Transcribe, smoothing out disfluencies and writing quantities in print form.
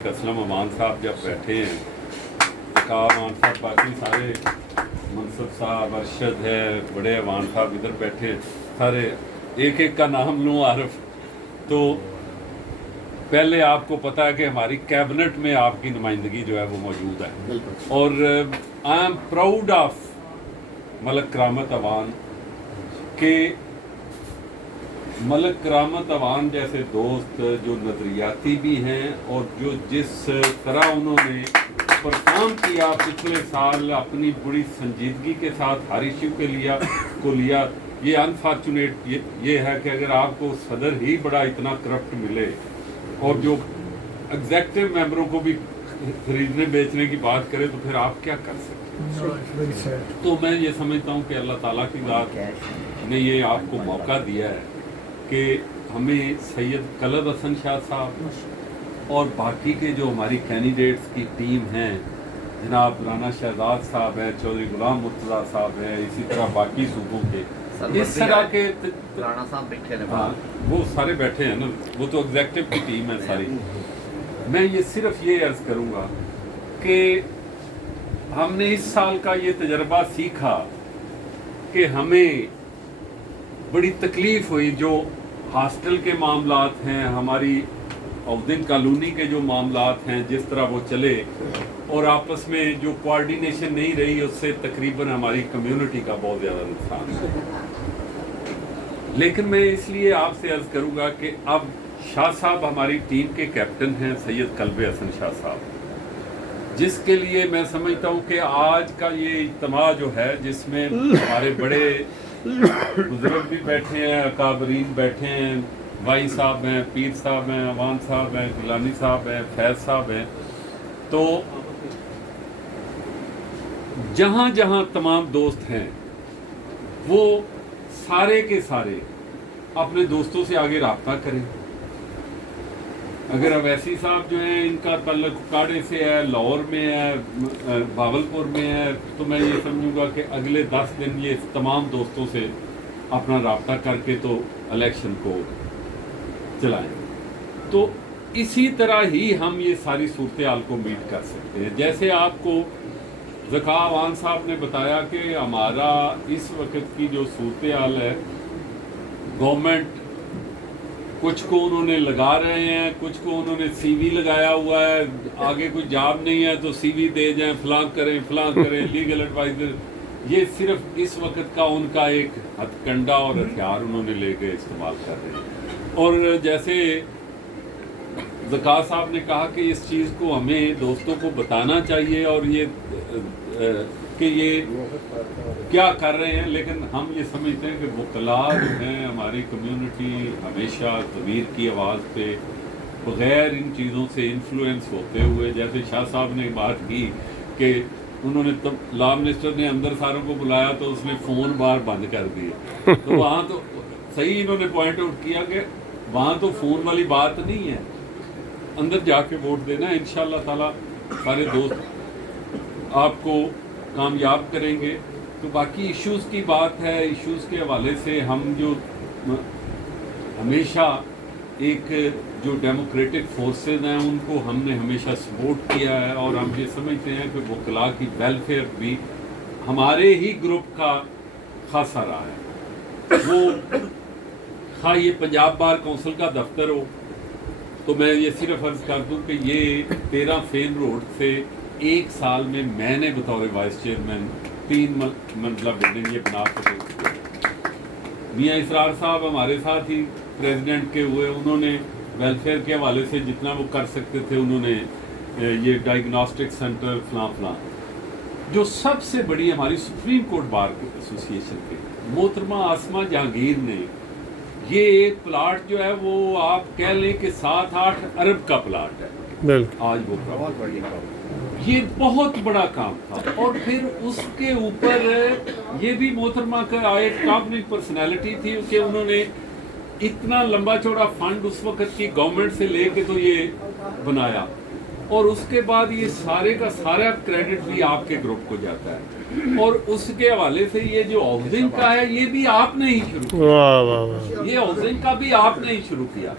असलम अमान साहब जब बैठे हैं, कहा अमान साहब बाकी सारे मनसब साहब अरशद है, बड़े अमान साहब इधर बैठे हैं, सारे एक एक का नाम लूँ आरफ। तो पहले आपको पता है कि हमारी कैबिनेट में आपकी नुमाइंदगी जो है वो मौजूद है, और I am proud of Malik Karamat Awan के मलक करामत अवान जैसे दोस्त जो नज़रियाती भी हैं और जो जिस तरह उन्होंने परफॉर्म किया पिछले साल अपनी बड़ी संजीदगी के साथ हर इशू के लिया। ये अनफॉर्चुनेट ये है कि अगर आपको सदर ही बड़ा इतना करप्ट मिले और जो एग्जेक्टिव मेंबरों को भी खरीदने बेचने की बात करे तो फिर आप क्या कर सकते हैं। तो मैं ये समझता हूँ कि अल्लाह ताला की ज़ात ने ये आपको मौका दिया है कि हमें सैयद कलब हसन शाह साहब और बाकी के जो हमारी कैंडिडेट्स की टीम हैं, जनाब राना शहजाद साहब हैं, चौधरी गुलाम मुर्तज़ा साहब हैं, इसी तरह बाकी सूबों के इस तरह के राना साहब बैठे हैं। हाँ, वो सारे बैठे हैं ना, वो तो एग्जेक्टिव की टीम है सारी। मैं ये सिर्फ ये अर्ज़ करूँगा कि हमने इस साल का ये तजर्बा सीखा कि हमें बड़ी तकलीफ़ हुई जो हॉस्टल के मामलात हैं, हमारी हाउसिंग कॉलोनी के जो मामलात हैं, जिस तरह वो चले और आपस में जो कोऑर्डिनेशन नहीं रही, उससे तकरीबन हमारी कम्युनिटी का बहुत ज़्यादा नुकसान है। लेकिन मैं इसलिए आपसे अर्ज़ करूँगा कि अब शाह साहब हमारी टीम के कैप्टन हैं, सैयद कलब हसन शाह साहब, जिसके लिए मैं समझता हूँ कि आज का ये इज्तिमा जो है जिसमें हमारे बड़े बुजुर्ग भी बैठे हैं, अकाबरीन बैठे हैं, भाई साहब हैं, पीर साहब हैं, अवान साहब हैं, गिलानी साहब हैं, फैज़ साहब हैं, तो जहाँ जहाँ तमाम दोस्त हैं वो सारे के सारे अपने दोस्तों से आगे रब्ता करें। अगर अवैसी साहब जो हैं इनका तल्लुक काड़े से है, लाहौर में है, भावलपुर में है, तो मैं ये समझूंगा कि अगले 10 दिन ये तमाम दोस्तों से अपना रब्ता करके तो इलेक्शन को चलाएं। तो इसी तरह ही हम ये सारी सूरत हाल को मीट कर सकते हैं। जैसे आपको ज़का अवान साहब ने बताया कि हमारा इस वक्त की जो सूरत हाल है, गवर्नमेंट कुछ को उन्होंने लगा रहे हैं, कुछ को उन्होंने सीवी लगाया हुआ है, आगे कोई जॉब नहीं है तो सीवी दे जाएं, फलां करें लीगल एडवाइजर। ये सिर्फ इस वक्त का उनका एक हथकंडा और हथियार उन्होंने लेके इस्तेमाल कर रहे हैं। और जैसे ज़का साहब ने कहा कि इस चीज़ को हमें दोस्तों को बताना चाहिए और ये कि ये क्या कर रहे हैं, लेकिन हम ये समझते हैं कि वकला जो हैं हमारी कम्युनिटी हमेशा ज़मीर की आवाज़ पे बग़ैर इन चीज़ों से इन्फ्लुएंस होते हुए, जैसे शाह साहब ने बात की कि उन्होंने तब लॉ मिनिस्टर ने अंदर सारों को बुलाया तो उसने फ़ोन बार बंद कर दिए, तो वहाँ तो सही इन्होंने पॉइंट आउट किया कि वहाँ तो फ़ोन वाली बात नहीं है, अंदर जाके वोट देना। इंशाअल्लाह ताला सारे दोस्त आपको कामयाब करेंगे। तो बाकी इश्यूज़ की बात है, इश्यूज़ के हवाले से हम जो हमेशा एक जो डेमोक्रेटिक फोर्सेस हैं उनको हमने हमेशा सपोर्ट किया है, और हम ये समझते हैं कि वकला की वेलफेयर भी हमारे ही ग्रुप का खासा रहा है। वो हाँ ये पंजाब बार कौंसिल का दफ्तर हो, तो मैं ये सिर्फ अर्ज़ कर दूं कि ये 13 फेन रोड से एक साल में मैंने बतौर वाइस चेयरमैन 3 मंजिला बिल्डिंग ये बना सके। मियाँ इसरार साहब हमारे साथ ही प्रेसिडेंट के हुए, उन्होंने वेलफेयर के हवाले से जितना वो कर सकते थे उन्होंने ये डायग्नोस्टिक सेंटर फलां जो सबसे बड़ी हमारी सुप्रीम कोर्ट बार एसोसिएशन के मोहतरमा आसमा जहांगीर ने ये एक प्लाट जो है वो आप कह लें कि 7-8 अरब का प्लाट है आज वो बहुत बड़ी ये बहुत बड़ा काम था। और फिर उसके ऊपर ये भी मोहतरमा का एक काबिल पर्सनैलिटी थी कि उन्होंने इतना लंबा चौड़ा फंड उस वक्त की गवर्नमेंट से लेके तो ये बनाया, और उसके बाद ये सारे का सारा क्रेडिट भी आपके ग्रुप को जाता है। और उसके हवाले से ये जो हाउसिंग का है ये भी आपने ही शुरू किया, ये हाउसिंग का भी आपने ही शुरू किया।